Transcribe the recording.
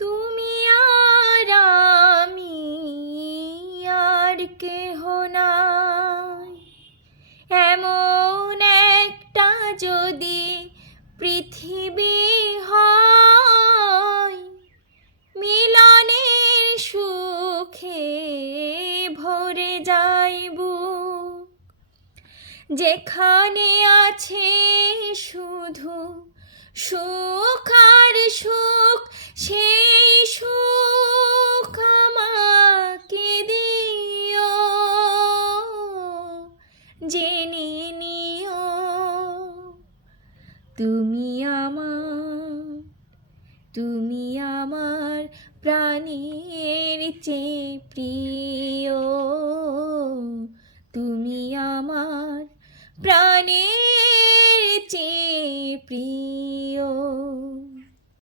তুমি আর আমি আর কেহ নাই, এমন একটা যদি পৃথিবী হয়, মিলনের সুখে ভরে যাইব, যেখানে আছে শুধু সুখ আর সুখ, সেই সুখ আমাকে দিও, জেনে নিও তুমি আমার প্রাণের চেয়ে প্রিয়, তুমি আমার প্রাণের চেয়ে প্রিয়।